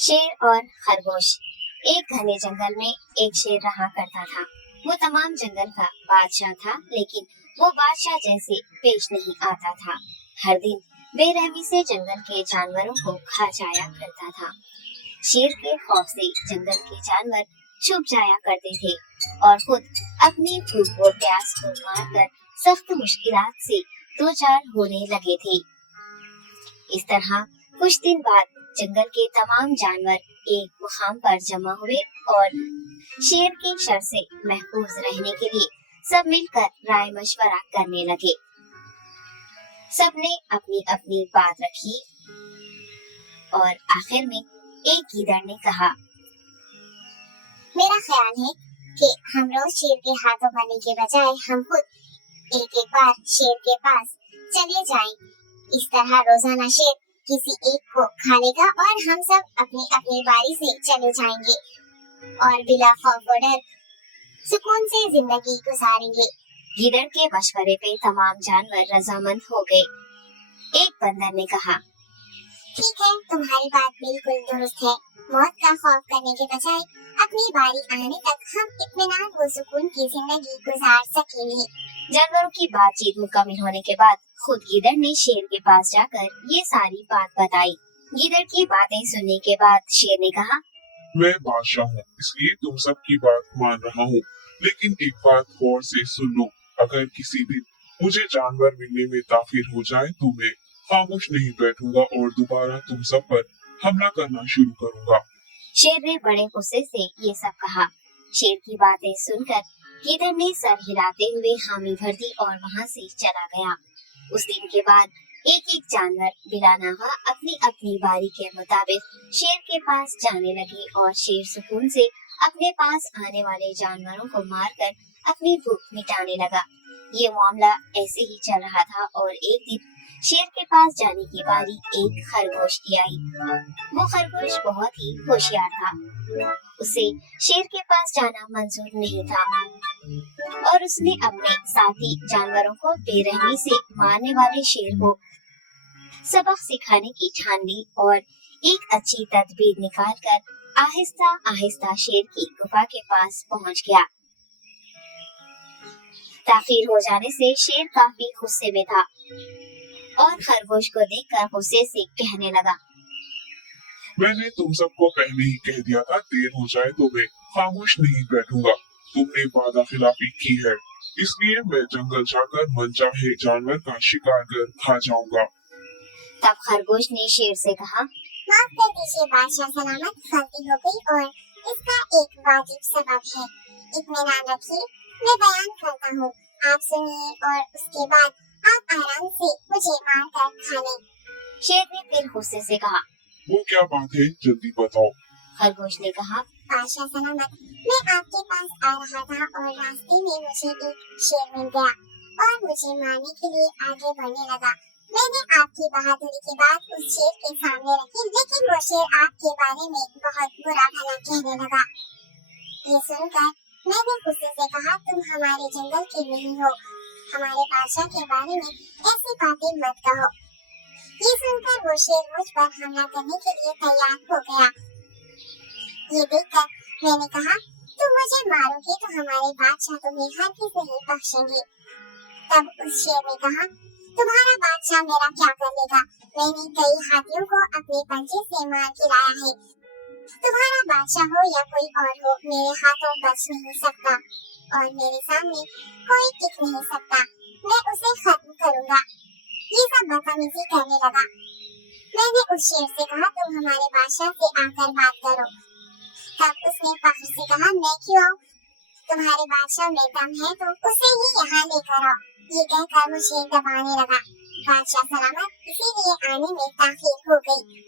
शेर और खरगोश। एक घने जंगल में एक शेर रहा करता था। वो तमाम जंगल का बादशाह था, लेकिन वो बादशाह जैसे पेश नहीं आता था। हर दिन बेरहमी से जंगल के जानवरों को खा जाया करता था। शेर के खौफ से जंगल के जानवर छुप जाया करते थे और खुद अपनी भूख व प्यास को मारकर सख्त मुश्किलात से दो चार होने लगे थे। इस तरह कुछ दिन बाद जंगल के तमाम जानवर एक मुकाम पर जमा हुए और शेर के शर से महफूज रहने के लिए सब मिलकर राय मशवरा करने लगे। सबने अपनी अपनी बात रखी और आखिर में एक गीदड़ ने कहा, मेरा ख्याल है कि हम रोज शेर के हाथों मरने के बजाय हम खुद एक एक बार शेर के पास चले जाएं। इस तरह रोजाना शेर किसी एक को खा लेगा और हम सब अपनी अपनी बारी से चले जाएंगे और बिला खौफ व डर सुकून से जिंदगी गुजारेंगे। गीदड़ के मशवरे पे तमाम जानवर रजामंद हो गए। एक बंदर ने कहा, ठीक है, तुम्हारी बात बिल्कुल दुरुस्त है। मौत का खौफ करने के बजाय अपनी बारी आने तक हम इत्मीनान व सुकून की जिंदगी गुजार सकेंगे। जानवरों की बातचीत मुकम्मल होने के बाद खुद गीदड़ ने शेर के पास जाकर ये सारी बात बताई। गीदड़ की बातें सुनने के बाद शेर ने कहा, मैं बादशाह हूँ, इसलिए तुम सब की बात मान रहा हूँ, लेकिन एक बात गौर से सुन लो। अगर किसी दिन मुझे जानवर मिलने में ताखिर हो जाए तो मैं खामोश नहीं बैठूंगा और दोबारा तुम सब पर हमला करना शुरू करूंगा। शेर ने बड़े गुस्से से ये सब कहा। शेर की बातें सुनकर गीदड़ ने सर हिलाते हुए हामी भर दी और वहाँ से चला गया। उस दिन के बाद एक एक जानवर बिला नागा अपनी अपनी बारी के मुताबिक शेर के पास जाने लगे और शेर सुकून से अपने पास आने वाले जानवरों को मारकर अपनी भूख मिटाने लगा। ये मामला ऐसे ही चल रहा था और एक दिन शेर के पास जाने की बारी एक खरगोश की आई। वो खरगोश बहुत ही होशियार था। उसे शेर के पास जाना मंजूर नहीं था और उसने अपने साथी जानवरों को बेरहमी से मारने वाले शेर को सबक सिखाने की ठान ली और एक अच्छी तदबीर निकालकर आहिस्ता आहिस्ता शेर की गुफा के पास पहुंच गया। ताखीर हो जाने से शेर काफी गुस्से में था और खरगोश को देखकर गुस्से से कहने लगा, मैंने तुम सबको पहले ही कह दिया था, देर हो जाए तो मैं खामोश नहीं बैठूंगा। तुमने वादा खिलाफी की है, इसलिए मैं जंगल जाकर मनचाहे जानवर का शिकार कर खा जाऊंगा। तब खरगोश ने शेर से कहा, माफ कर दीजिए बादशाह सलामत, गलती हो गई और इसका एक वाजिब सबब है। इत्मीनान रखिए, मैं बयान करता हूँ, आप सुनिए और उसके बाद आप आराम से मुझे मार कर खा लें। शेर ने फिर गुस्से से कहा, वो क्या बात है, जल्दी बताओ। खरगोश ने कहा, बादशाह सलामत, मैं आपके पास आ रहा था और रास्ते में मुझे एक शेर मिल गया और मुझे मारने के लिए आगे बढ़ने लगा। मैंने आपकी बहादुरी की बात उस शेर के सामने रखी, लेकिन वो शेर आपके बारे में बहुत बुरा भला कहने लगा। ये सुनकर मैंने गुस्से से कहा, तुम हमारे जंगल के नहीं हो, हमारे बादशाह के बारे में ऐसी बातें मत कहो। ये सुनकर वो शेर मुझ पर हमला करने के लिए तैयार हो गया। ये देखकर मैंने कहा, तुम मुझे मारोगे तो हमारे बादशाह तुम्हें हरगिज़ नहीं बख्शेंगे। तब उस शेर ने कहा, तुम्हारा बादशाह मेरा क्या कर लेगा? मैंने कई हाथियों को अपने पंजे से मार गिराया है। तुम्हारा बादशाह हो या कोई और हो, मेरे हाथों बच नहीं सकता और मेरे सामने कोई टिक नहीं सकता। मैं उसे खत्म करूंगा। ये सब बदतमीजी करने लगा। मैंने उस शेर से कहा, तुम हमारे बादशाह से आकर बात करो। तब उसने फख्र से कहा, मैं क्यों आऊं? तुम्हारे बादशाह में दम है तो उसे ही यहाँ लेकर आओ। ये कहकर मुझे दबाने लगा। बादशाह सलामत, इसीलिए आने में ताखीर हो गई।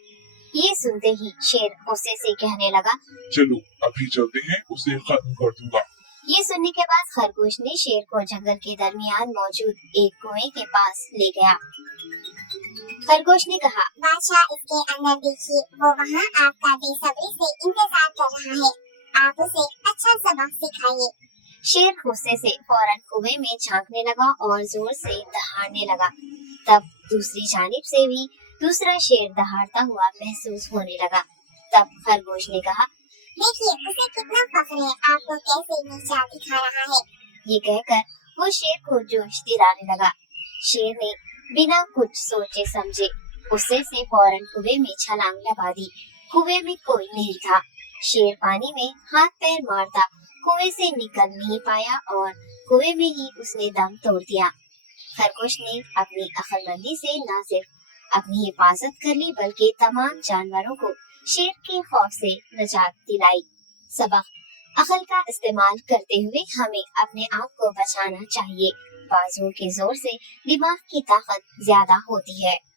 ये सुनते ही शेर गुस्से से कहने लगा, चलो अभी चलते हैं, उसे खत्म कर दूंगा। ये सुनने के बाद खरगोश ने शेर को जंगल के दरमियान मौजूद एक कुएं के पास ले गया। खरगोश ने कहा, बादशाह, इसके अंदर देखिए, वो वहाँ आपका बेसब्री से इंतजार कर रहा है। आप उसे अच्छा सबक सिखाइए। शेर गुस्से से फौरन कुएं में झांकने लगा और जोर से दहाड़ने लगा। तब दूसरी जानिब से भी दूसरा शेर दहाड़ता हुआ महसूस होने लगा। तब खरगोश ने कहा, देखिए उसे कितना फख्र है, आपको कैसे नीचा दिखा रहा है। ये कहकर वो शेर को जोश दिलाने लगा। शेर ने बिना कुछ सोचे समझे गुस्से से फौरन कुएं में छलांग लगा दी। कुएं में कोई नहीं था। शेर पानी में हाथ पैर मारता कुएं से निकल नहीं पाया और कुएं में ही उसने दम तोड़ दिया। खरगोश ने अपनी अक्लमंदी से न सिर्फ अपनी हिफाजत कर ली बल्कि तमाम जानवरों को शेर के खौफ से निजात दिलाई। सबक, अक्ल का इस्तेमाल करते हुए हमें अपने आप को बचाना चाहिए। बाजुओं के जोर से दिमाग की ताकत ज्यादा होती है।